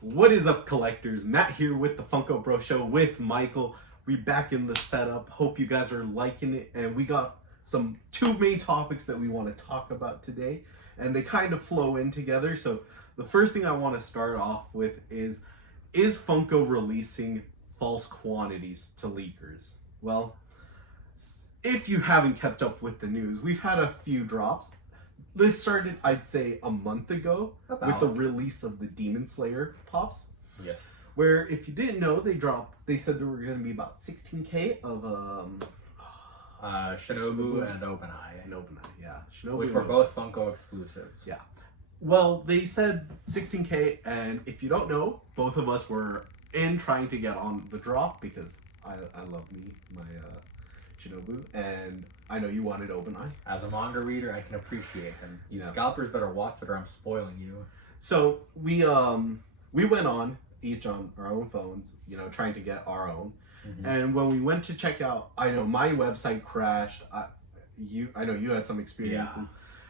What is up, collectors? Matt here with the Funko Bro Show with Michael. We're back in the setup. Hope you guys are liking it. And we got two main topics that we want to talk about today. And they kind of flow in together. So the first thing I want to start off with is Funko releasing false quantities to leakers? Well, if you haven't kept up with the news, we've had a few drops. This started, I'd say, a month ago with the release of the Demon Slayer pops. Yes. Where, if you didn't know, they said there were going to be about 16K of Shinobu and OpenEye. And OpenEye, yeah. Shinobu Which were both Funko exclusives. Yeah. Well, they said 16K, and if you don't know, both of us were trying to get on the drop because I love my Shinobu, and I know you wanted OpenEye. As a manga reader, I can appreciate him. You scalpers better watch it or I'm spoiling you. So we went on each on our own phones, trying to get our own. Mm-hmm. And when we went to check out, I know my website crashed. I know you had some experience. Yeah.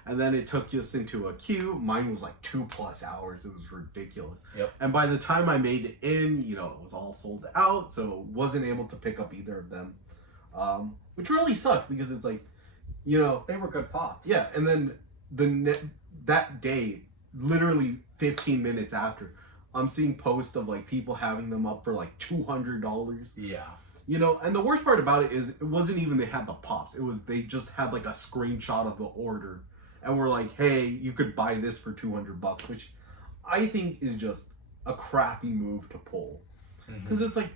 And then it took us into a queue. Mine was like 2+ hours. It was ridiculous. Yep. And by the time I made it in, it was all sold out. So wasn't able to pick up either of them. Which really sucked because it's like, they were good pops. Yeah. And then that day, literally 15 minutes after, I'm seeing posts of like people having them up for like $200. Yeah. And the worst part about it is it wasn't even they had the pops. It was they just had like a screenshot of the order. And we're like, hey, you could buy this for $200, which I think is just a crappy move to pull. Because it's like,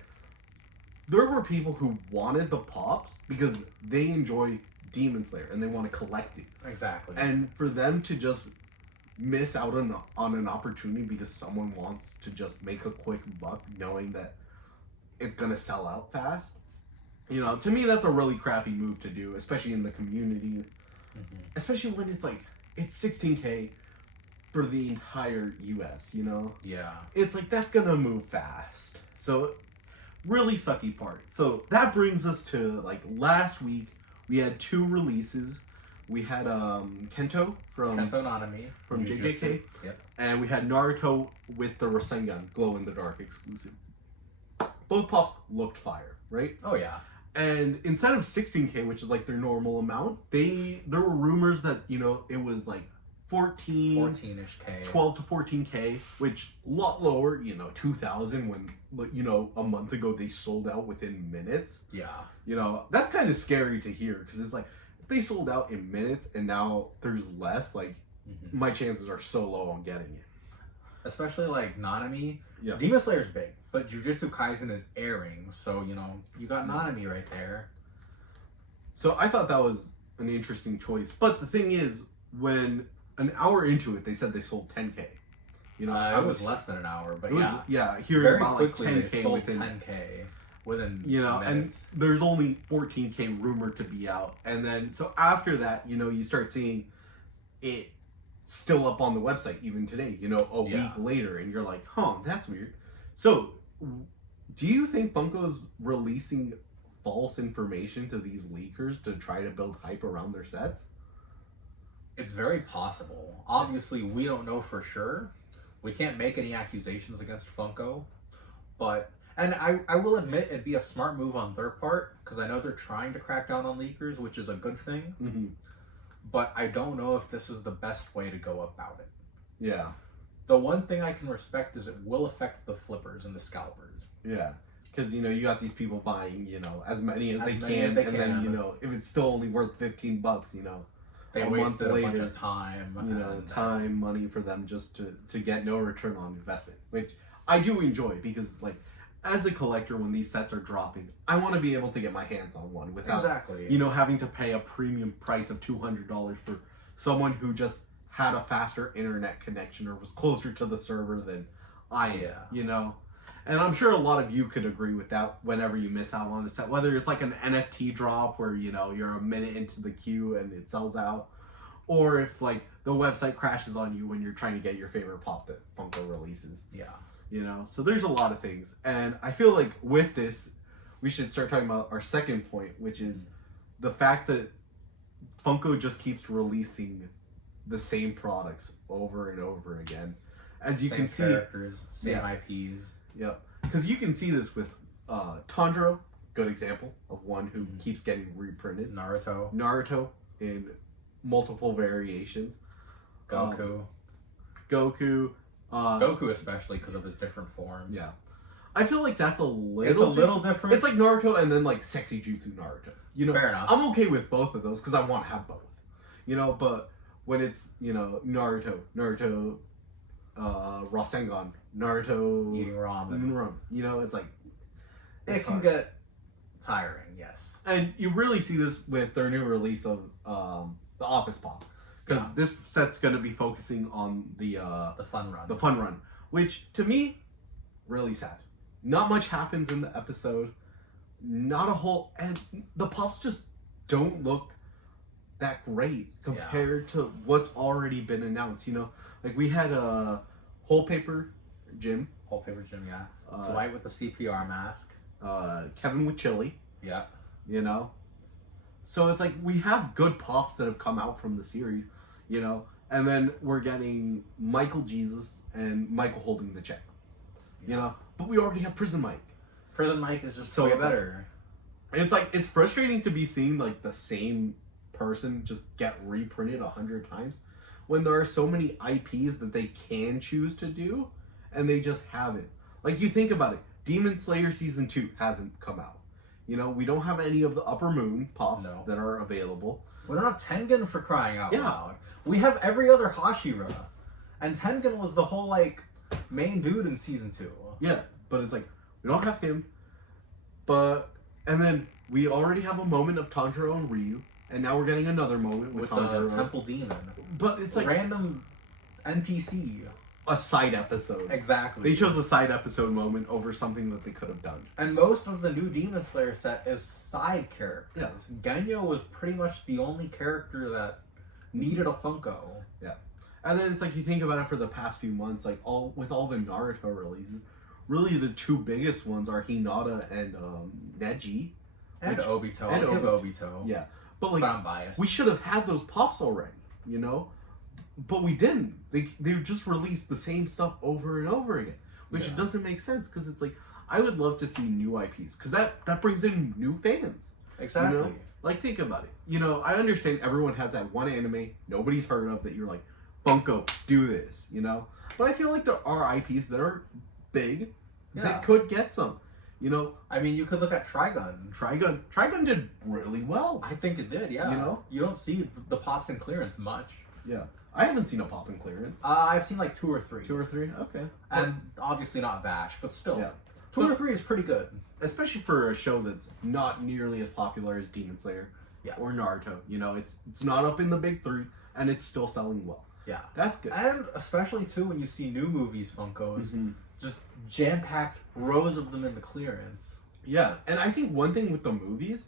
there were people who wanted the pops because they enjoy Demon Slayer and they want to collect it. Exactly. And for them to just miss out on an opportunity because someone wants to just make a quick buck knowing that it's going to sell out fast, to me, that's a really crappy move to do, especially in the community. Especially when it's 16K for the entire US, Yeah. It's like, that's gonna move fast. So, really sucky part. So, that brings us to, last week, we had 2 releases. We had Kento Nanami from JJK. Yep. And we had Naruto with the Rasengan glow-in-the-dark exclusive. Both pops looked fire, right? Oh, yeah. And instead of 16K, which is their normal amount, there were rumors that, it was 14-ish K. 12 to 14K, which a lot lower, 2,000 when, a month ago they sold out within minutes. Yeah. That's kind of scary to hear because it's if they sold out in minutes and now there's less, my chances are so low on getting it. Especially Nanami. Yeah. Demon Slayer's big, but Jujutsu Kaisen is airing, so you got Nanami right there. So I thought that was an interesting choice. But the thing is, when an hour into it, they said they sold 10K. I was less than an hour, but here very about quickly 10K they sold within 10K within and minutes. there's only 14K rumored to be out, and then so after that, you start seeing it still up on the website even today, a week later, and you're like, huh, that's weird. So do you think Funko's releasing false information to these leakers to try to build hype around their sets? It's very possible. Obviously, we don't know for sure. We can't make any accusations against Funko, and I will admit it'd be a smart move on their part because I know they're trying to crack down on leakers, which is a good thing. Mm-hmm. But I don't know if this is the best way to go about it. Yeah. The one thing I can respect is it will affect the flippers and the scalpers. Yeah. Because, you got these people buying, as many as they can. Then, if it's still only worth $15, they wasted a bunch of time. Time, money for them just to get no return on investment. Which I do enjoy because, as a collector, when these sets are dropping, I want to be able to get my hands on one without, having to pay a premium price of $200 for someone who just had a faster internet connection or was closer to the server than I am, And I'm sure a lot of you could agree with that whenever you miss out on a set, whether it's an NFT drop where, you're a minute into the queue and it sells out, or if, the website crashes on you when you're trying to get your favorite pop that Funko releases. Yeah. So there's a lot of things. And I feel like with this, we should start talking about our second point, which is the fact that Funko just keeps releasing the same products over and over again. as you same can see, characters, same IPs. Yep. Because you can see this with Tanjiro, good example of one who keeps getting reprinted. Naruto in multiple variations. Goku. Goku especially because of his different forms. Yeah. I feel like that's a little... It's a little different. It's like Naruto and then like Sexy Jutsu Naruto. You know, fair enough. I'm okay with both of those because I want to have both. You know, but when it's, you know, Naruto, Rasengan, Naruto... Eating ramen. You know, it's like... It can get tiring, yes. And you really see this with their new release of the Office Pops. Because this set's going to be focusing on the fun run. The fun run. Which, to me, really sad. Not much happens in the episode. Not a whole... And the Pops just don't look that great compared to what's already been announced, you know? Like, we had a Whole Paper Jim. Yeah. Dwight with the CPR mask. Kevin with Chili. Yeah. You know? So it's like, we have good Pops that have come out from the series, you know? And then we're getting Michael Jesus and Michael holding the check. You know? But we already have Prison Mike. Prison Mike is just so way better. It's frustrating to be seeing like the same person just get reprinted 100 times when there are so many IPs that they can choose to do and they just haven't. Like, you think about it, Demon Slayer Season 2 hasn't come out. You know, we don't have any of the Upper Moon Pops that are available. We don't have Tengen for crying out loud. We have every other Hashira. And Tengen was the whole, like, main dude in Season 2. Yeah, but it's like, we don't have him. And then we already have a moment of Tanjiro and Ryu. And now we're getting another moment with Tanjiro. The Temple Demon. But it's like... random NPC. A side episode. Exactly. They chose a side episode moment over something that they could have done. And most of the new Demon Slayer set is side characters. Yeah. Genyo was pretty much the only character that needed a Funko. Yeah. And then it's like, you think about it for the past few months, like with all the Naruto releases, really the two biggest ones are Hinata and Neji. And Obito. I'll give Obito. Yeah. But like, I'm biased. We should have had those Pops already, you know? But we didn't. They just released the same stuff over and over again, which doesn't make sense, because it's like, I would love to see new IPs, because that brings in new fans. Exactly. You know? Like, think about it. You know, I understand everyone has that one anime nobody's heard of that you're like, Funko, do this, you know? But I feel like there are IPs that are big that could get some. You know, I mean, you could look at Trigun. Trigun did really well. I think it did, yeah. You know? You don't see the Pops in clearance much. Yeah. I haven't seen a Pop in clearance. I've seen like 2 or 3. 2 or 3? Okay. And obviously not Vash, but still. Yeah. 2 or 3 is pretty good. Especially for a show that's not nearly as popular as Demon Slayer or Naruto. You know, it's not up in the big 3, and it's still selling well. Yeah. That's good. And especially, too, when you see new movies Funkos, just jam-packed rows of them in the clearance. Yeah, and I think one thing with the movies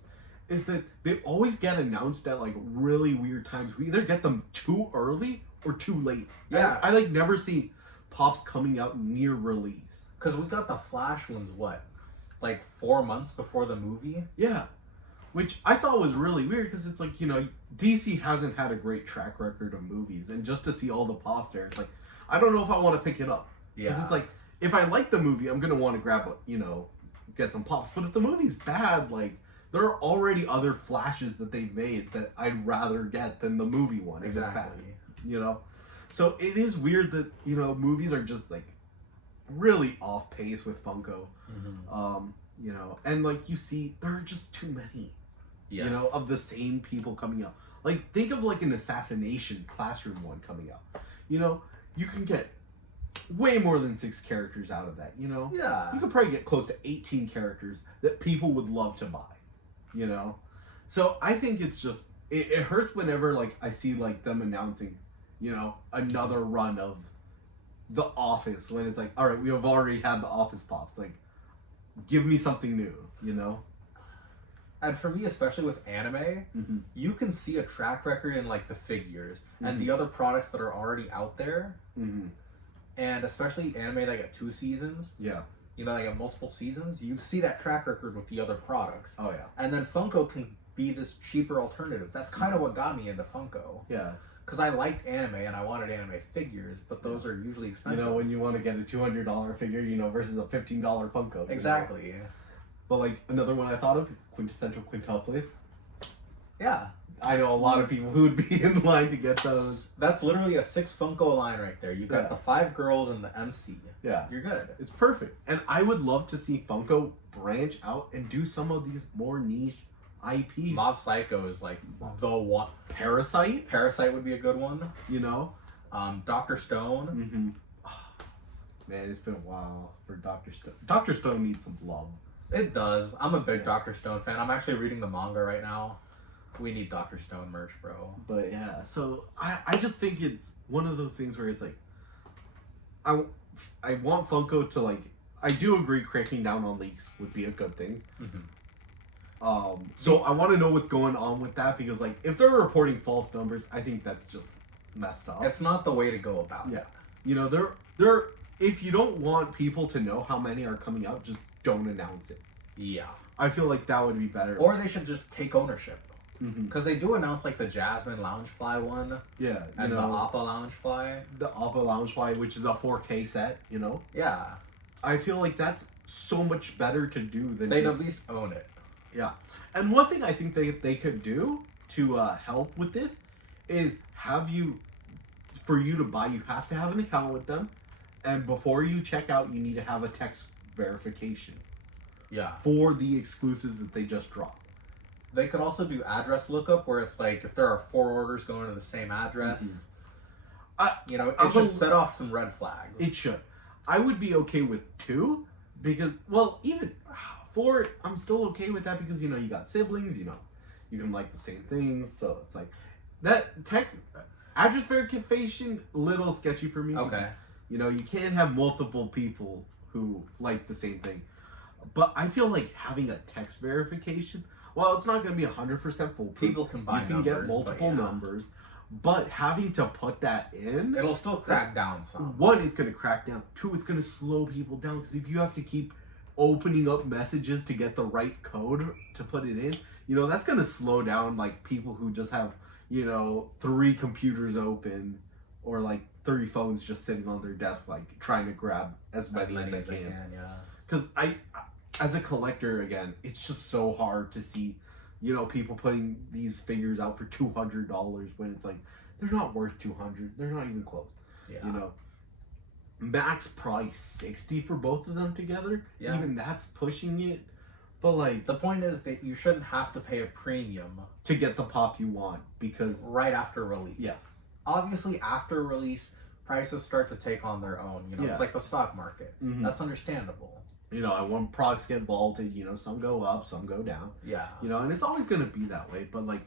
is that they always get announced at like really weird times. We either get them too early or too late. Yeah. I like never see Pops coming out near release. Because we got the Flash ones, like 4 months before the movie? Yeah. Which I thought was really weird, because it's like, you know, DC hasn't had a great track record of movies, and just to see all the Pops there, it's like, I don't know if I want to pick it up. Because it's like, if I like the movie, I'm going to want to grab, you know, get some Pops. But if the movie's bad, like, there are already other Flashes that they've made that I'd rather get than the movie one. Exactly. If it's bad, you know? So it is weird that, you know, movies are just, like, really off pace with Funko. You know, and, like, you see, there are just too many, you know, of the same people coming out. Like, think of, like, an Assassination Classroom one coming out. You know, you can get way more than 6 characters out of that, you know? Yeah. You could probably get close to 18 characters that people would love to buy. You know, so I think it's just it hurts whenever like I see like them announcing, you know, another run of The Office, when it's like, all right, we have already had The Office Pops, like, give me something new, you know. And for me, especially with anime, you can see a track record in like the figures and the other products that are already out there, and especially anime that get 2 seasons. Yeah. You know, like at multiple seasons, you see that track record with the other products. Oh, yeah. And then Funko can be this cheaper alternative. That's kind of what got me into Funko. Yeah. because I liked anime and I wanted anime figures, but those are usually expensive. You know, when you want to get a $200 figure, you know, versus a $15 Funko. Exactly. You know? But like another one I thought of, quintessential quintuplets. Yeah. I know a lot of people who would be in line to get those. That's literally a 6 Funko line right there. You got the 5 girls and the MC. Yeah. You're good. It's perfect. And I would love to see Funko branch out and do some of these more niche IPs. Mob Psycho is like the one. Parasite? Parasite would be a good one. You know? Dr. Stone. Mm-hmm. Oh, man, it's been a while for Dr. Stone. Dr. Stone needs some love. It does. I'm a big Dr. Stone fan. I'm actually reading the manga right now. We need Dr. Stone merch, bro. But yeah, so I just think it's one of those things where it's like, I want Funko to like, I do agree cracking down on leaks would be a good thing. Mm-hmm. So I want to know what's going on with that, because like if they're reporting false numbers, I think that's just messed up. It's not the way to go about it. Yeah. You know, they're if you don't want people to know how many are coming out, just don't announce it. Yeah. I feel like that would be better. Or they should just take ownership. Mm-hmm. Because they do announce like the Jasmine Loungefly one. Yeah. And the Appa Loungefly. The Appa Loungefly, which is a 4K set, you know? Yeah. I feel like that's so much better to do than they'd at least own it. Yeah. And one thing I think they could do to help with this is for you to buy, you have to have an account with them. And before you check out, you need to have a text verification. Yeah. For the exclusives that they just dropped. They could also do address lookup, where it's like if there are 4 orders going to the same address, you know, it should set off some red flags. It should. I would be okay with 2 because, well, even 4, I'm still okay with that because, you know, you got siblings, you know, you can like the same things, so it's like that text address verification little sketchy for me. Okay. Because, you know, you can't have multiple people who like the same thing, but I feel like having a text verification. Well, it's not going to be 100% foolproof. People can buy You can numbers, get multiple numbers, but having to put that in, it'll still crack down some. 1, it's going to crack down. 2, it's going to slow people down, because if you have to keep opening up messages to get the right code to put it in, you know, that's going to slow down like people who just have, you know, 3 computers open or like 3 phones just sitting on their desk, like trying to grab as many as they can. Yeah. Because as a collector, again, it's just so hard to see, you know, people putting these figures out for $200 when it's like, they're not worth $200. They're not even close. Yeah. You know, max price $60 for both of them together. Yeah. Even that's pushing it. But like, the point is that you shouldn't have to pay a premium to get the pop you want, because right after release. Yeah. Obviously, after release, prices start to take on their own. You know, it's like the stock market. Mm-hmm. That's understandable. You know, and when products get vaulted, you know, some go up, some go down. Yeah. You know, and it's always going to be that way. But, like,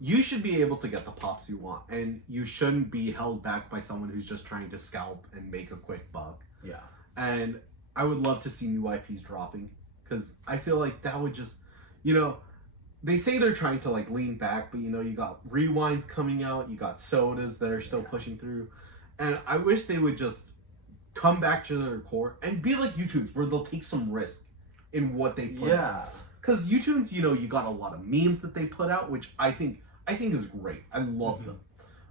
you should be able to get the pops you want. And you shouldn't be held back by someone who's just trying to scalp and make a quick buck. Yeah. And I would love to see new IPs dropping. Because I feel like that would just, you know, they say they're trying to, like, lean back. But, you know, you got rewinds coming out. You got sodas that are still pushing through. And I wish they would just come back to their core and be like YouTube's, where they'll take some risk in what they put out. Because YouTube's, you know, you got a lot of memes that they put out, which I think is great. I love them.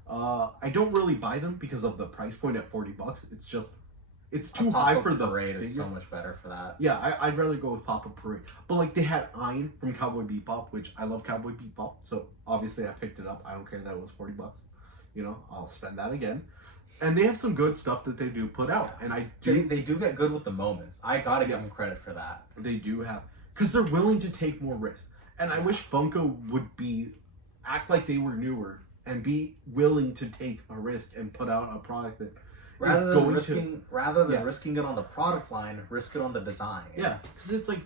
I don't really buy them because of the price point at $40. It's just, it's too high for the Parade is so much better for that. Yeah, I'd rather go with Papa Parade. But like, they had Ein from Cowboy Bebop, which I love Cowboy Bebop, so obviously I picked it up. I don't care that it was $40. You know, I'll spend that again. And they have some good stuff that they do put out, and they do get good with the moments. I gotta give them credit for that. They do have, because they're willing to take more risks. And I wish Funko would act like they were newer and be willing to take a risk and put out a product that rather than risking it on the product line, risk it on the design. Yeah, because it's like,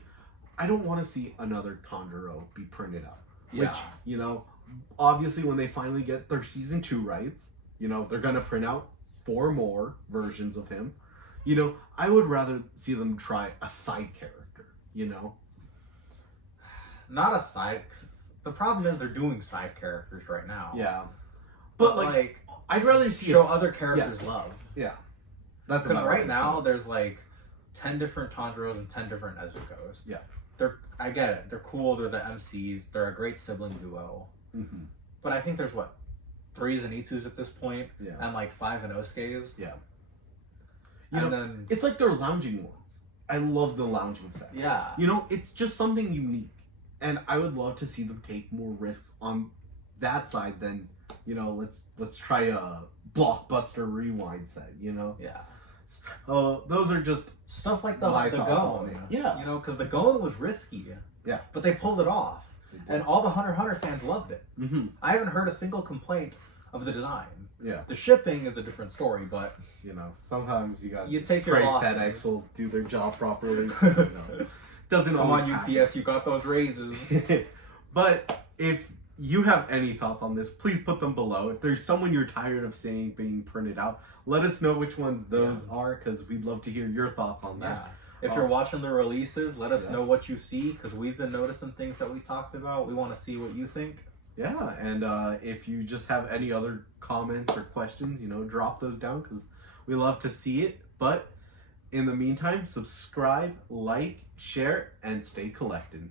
I don't want to see another Tanjiro be printed out. Which, you know, obviously when they finally get their season 2 rights, you know, they're gonna print out 4 more versions of him. You know, I would rather see them try a side character, you know? Not a side... The problem is they're doing side characters right now. Yeah. But like I'd rather see show other characters love. Yeah. That's because right now there's like 10 different Tanjiros and 10 different Nezuko's. Yeah. I get it. They're cool. They're the MCs. They're a great sibling duo. Mm-hmm. But I think there's 3 Zenitsus at this point, and like 5 Inosuke's. Yeah. Then it's like they're lounging ones. I love the lounging set. Yeah. It's just something unique. And I would love to see them take more risks on that side than, let's try a blockbuster rewind set, Yeah. Those are just stuff like the Gon. Yeah. Because the Gon was risky. Yeah. But they pulled it off. And all the Hunter x Hunter fans loved it. Mm-hmm. I haven't heard a single complaint of the design. Yeah. The shipping is a different story, but sometimes you take your losses. FedEx will do their job properly. Doesn't come on, happen. UPS, you got those raises. But if you have any thoughts on this, please put them below. If there's someone you're tired of seeing being printed out, let us know which ones those are, because we'd love to hear your thoughts on that. If you're watching the releases, let us know what you see, because we've been noticing things that we talked about. We want to see what you think. Yeah, and if you just have any other comments or questions, drop those down, because we love to see it. But in the meantime, subscribe, like, share, and stay collected.